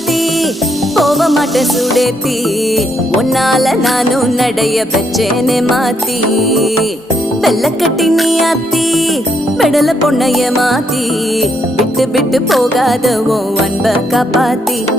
மாத்தி போக மாட்டேன் சுடேத்தி உன்னால நானும் நடைய பெற்றேனே மாத்தி வெள்ளக்கட்டி நீ ஆத்தி பெடல பொண்ணைய மாத்தி விட்டு விட்டு போகாத உன் அன்ப காப்பாத்தி